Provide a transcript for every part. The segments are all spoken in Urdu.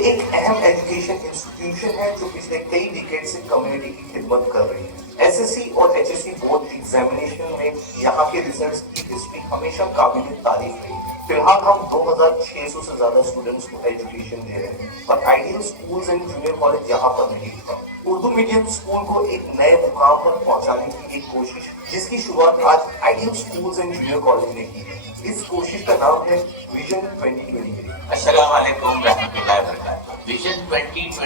یہ ایک اہم ایجوکیشن انسٹیٹیوشن ہے جو پچھلے کئی ڈیکیڈ سے کمیونٹی کی خدمت کر رہی ہے۔ ایس ایس سی اور H S C board examination میں یہاں کے ریزلٹس کی ہسٹری ہمیشہ قابل تعریف رہی ہے۔ فی الحال ہم 2600 سے زیادہ اسٹوڈنٹس کو ایجوکیشن دے رہے ہیں اور ideal schools and junior college یہاں پر نہیں ہوتا۔ اردو میڈیم اسکول کو ایک نئے مقام پر پہنچانے کی ایک کوشش جس کی شروعات آج ideal schools and junior college نے کی ہے۔ اس کوشش کا نام ہے ویژن 2020۔ السلام علیکم رحمۃ اللہ وبرکاتہ۔ ویژن 2020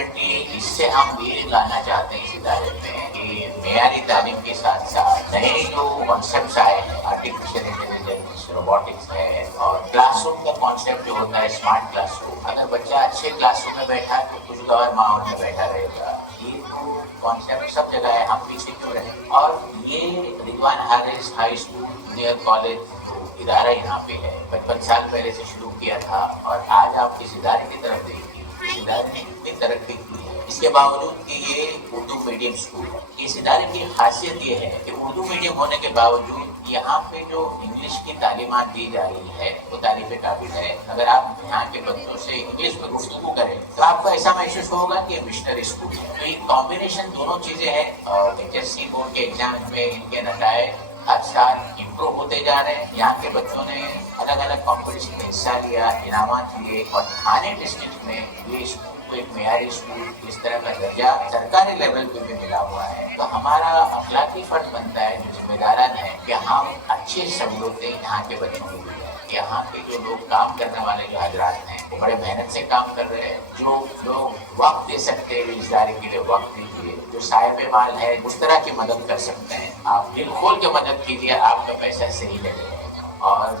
اس سے ہم یہ لانا چاہتے ہیں اس ادارے میں کہ معیاری تعلیم کے ساتھ ساتھ نئے جو کانسیپٹس آئے ہیں، آرٹیفیشیل انٹیلیجنس، روبوٹکس ہے، اور کلاس روم کا کانسیپٹ جو ہوتا ہے اسمارٹ کلاس روم۔ اگر بچہ اچھے کلاس روم میں بیٹھا تو خوشگوار ماحول میں بیٹھا رہے گا۔ یہ تو کانسیپٹ سب جگہ ہے، ہم پیچھے کیوں رہیں؟ اور یہ Rizwan Haris high school junior college ادارہ یہاں پہ ہے، 55 سال پہلے سے شروع کیا تھا، اور آج آپ اس ادارے کی طرف دیکھیے، اس ادارے نے کتنی ترقی کی ہے۔ اس کے باوجود کہ یہ اردو میڈیم اسکول ہے، اس ادارے کی خاصیت یہ ہے کہ اردو میڈیم ہونے کے باوجود یہاں پہ جو انگلش کی تعلیمات دی جا رہی ہے وہ تعریف قابل ہے۔ اگر آپ یہاں کے بچوں سے انگلش میں گفتگو کریں تو آپ کو ایسا محسوس ہوگا کہ مشنری اسکول ہے۔ تو یہ کمبینیشن دونوں چیزیں ہیں، اور ایچ ایس سی بورڈ کے ایگزام میں ان کے نتائج ہر سال امپروو ہوتے جا رہے ہیں۔ یہاں کے بچوں نے الگ الگ کمپٹیشن میں حصہ لیا، انعامات لیے، اور تھانے ڈسٹرکٹ میں یہ اسکول کو ایک معیاری اسکول اس طرح کا درجہ سرکاری لیول پہ بھی ملا ہوا ہے۔ تو ہمارا اخلاقی فرض بنتا ہے جو ذمہ داران ہے کہ ہم اچھی سہولتیں یہاں کے بچوں کو دیں۔ یہاں کے جو لوگ کام کرنے والے جو حضرات ہیں وہ بڑے محنت سے کام کر رہے ہیں۔ جو لوگ وقت دے سکتے ہیں اس ادارے کے لیے وقت دیجیے، جو صاحب مال ہے اس طرح کی مدد کر سکتے ہیں، آپ دل کھول کے مدد کیجیے، آپ کا پیسہ صحیح لگے۔ اور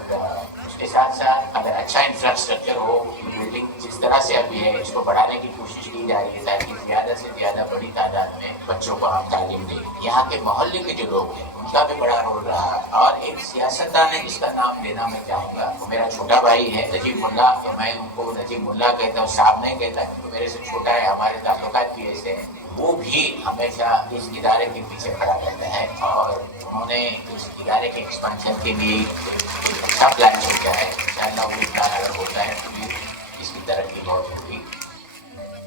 اس کے ساتھ ساتھ اگر اچھا انفراسٹرکچر ہو، بلڈنگ جس طرح سے ابھی ہے اس کو بڑھانے کی کوشش کی جا رہی ہے تاکہ زیادہ سے زیادہ بڑی تعداد میں بچوں کو ہم تعلیم دیں۔ یہاں کے محلے کے جو لوگ ہیں ان کا بھی بڑا رول رہا، اور ایک سیاستدان ہے جس کا نام لینا میں چاہوں گا، وہ میرا چھوٹا بھائی ہے نجیب ملا، تو میں ان کو نجیب ملا کہتا ہوں، صاحب نہیں کہتا کیونکہ میرے سے چھوٹا ہے، ہمارے تعلقات بھی ایسے ہیں۔ وہ بھی ہمیشہ اس ادارے کے پیچھے کھڑا رہتا ہے، اور انہوں نے اس ادارے کے ایکسپانشن کے لیے ایک اچھا پلان سوچا ہے۔ انشاءاللہ وہ پلان اگر ہوتا ہے تو بھی اس کی ترقی بہت ہوگی۔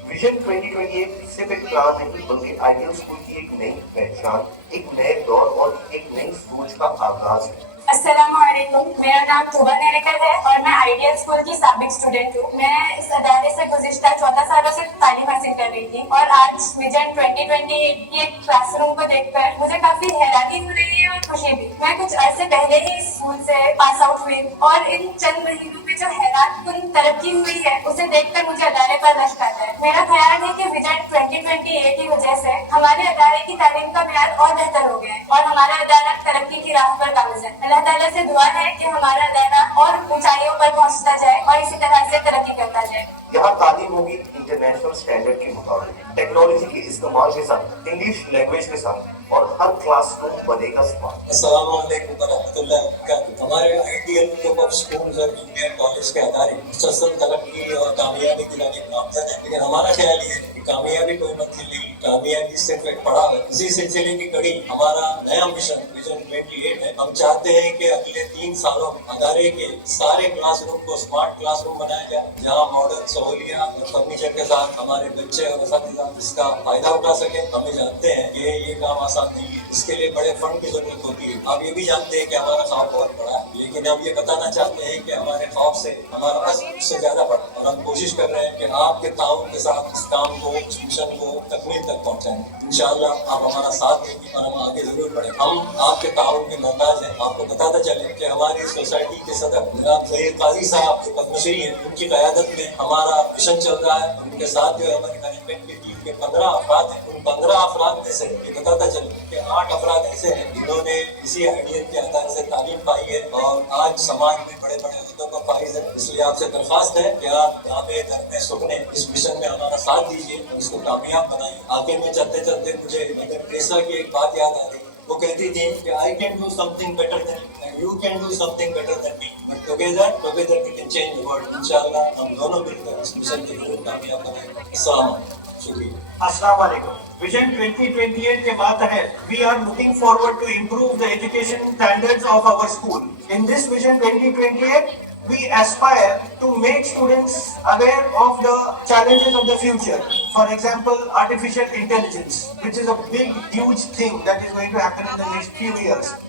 ویژن 2028 صرف ایک پلان نہیں بلکہ آئیڈیل اسکول کی ایک نئی پہچان، ایک نئے دور اور ایک نئی سوچ کا آغاز ہے۔ السلام علیکم، میرا نام توبہ نیریکل ہے اور میں آئیڈیل اسکول کی سابق اسٹوڈنٹ ہوں۔ میں اس ادارے سے گزشتہ 14 سالوں سے تعلیم حاصل کر رہی تھی، اور آج ویژن 2028 کی ایک کلاس روم کو دیکھ کر مجھے کافی حیرانی ہو رہی ہے اور خوشی بھی۔ میں کچھ عرصے پہلے ہی اسکول سے پاس آؤٹ ہوئی، اور ان چند مہینوں میں جو حیران کن ترقی ہوئی ہے اسے دیکھ کر مجھے ادارے پر رشک آتا ہے۔ میرا خیال ہے کہ ویژن 2028 کی وجہ سے ہمارے ادارے کی تعلیم کا معیار اور بہتر ہو گیا ہے، اور ہمارا ادارہ ترقی کی راہ پر گامزن ہے۔ اللہ تعالیٰ سے دعا ہے کہ ہمارا ادارہ اور اونچائیوں پر پہنچتا جائے اور اسی طرح سے ترقی کرتا جائے۔ یہاں تعلیم ہوگی انٹرنیشنل اسٹینڈرڈ کے مطابق، ٹیکنالوجی کے استعمال کے ساتھ، انگلش لینگویج کے ساتھ، اور ہر کلاس روم بنے گا اسمارٹ۔ السلام علیکم ورحمۃ اللہ وبرکاتہ۔ ہمارے آئیڈیل گروپ آف اسکولز اور جونیئر کالج کے ادارے مسلسل ترقی اور کامیابی دلانے کے نامزد ہیں، لیکن ہمارا خیال یہ ہے کہ کامیابی کوئی منزل نہیں، کامیابی صرف ایک پڑاؤ ہے۔ اسی سلسلے کی کڑی ہمارا نیا مشن ویژن 28 ہے۔ ہم چاہتے ہیں کہ اگلے 3 سالوں میں ادارے کے سارے کلاس روم کو اسمارٹ کلاس روم بنایا جائے، جہاں ماڈرن سہولیات اور فرنیچر کے ساتھ ہمارے بچے اور اساتذہ اس کا فائدہ اٹھا سکیں۔ ہمیں جانتے ہیں کہ یہ کام آسان نہیں ہے، اس کے لیے بڑے فنڈ کی ضرورت ہوتی ہے۔ آپ یہ بھی جانتے ہیں کہ ہمارا خواب بہت بڑا ہے، لیکن ہم یہ بتانا چاہتے ہیں کہ ہمارے خواب سے ہمارا عزم اس سے زیادہ بڑا ہے، اور ہم کوشش کر رہے ہیں کہ آپ کے تعاون کے ساتھ اس کام کو، اس مشن کو تکمیل تک پہنچائیں۔ انشاءاللہ آپ ہمارا ساتھ دیں گے اور ہم آگے ضرور بڑھیں۔ ہم آپ کے تعاون کے محتاج ہیں۔ آپ کو بتاتا چلیں کہ ہماری سوسائٹی کے صدر جناب ظہیر قاضی صاحب جو پدم شری ہیں، ان کی قیادت میں ہمارا مشن چل رہا ہے۔ ان کے ساتھ جو ہے ہماری مینجمنٹ کی ٹیم کے 15 افراد ہیں۔ ان 15 افراد میں سے یہ بتاتا چلیں کہ 8 افراد ایسے ہیں جنہوں نے اسی آئیڈیل کے ادارے سے تعلیم پائی ہے اور آج سماج میں بڑے بڑے عہدوں پر فائز ہے۔ اس لیے آپ سے درخواست ہے کہ آپ دامے درمے سکھنے اس مشن میں ہمارا ساتھ دیجیے اور اس کو کامیاب بنائیے۔ آگے میں چلتے چلتے مجھے مدر ٹریسا کی ایک بات یاد آ رہی ہے۔ وہ کہتی تھی کہ I can do something better than you and you can do something better than me, but together we can change the world۔ انشاءاللہ ہم دونوں مل کر اس مشن کو ضرور کامیاب بنائیں گے۔ السلام علیکم، شکریہ۔ السلام علیکم۔ ویژن 2028 کے ماتحت we are looking forward to improve the education standards of our school. In this Vision 2028, we aspire to make students aware of the challenges of the future. For example, artificial intelligence, which is a big, huge thing that is going to happen in the next few years.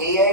AI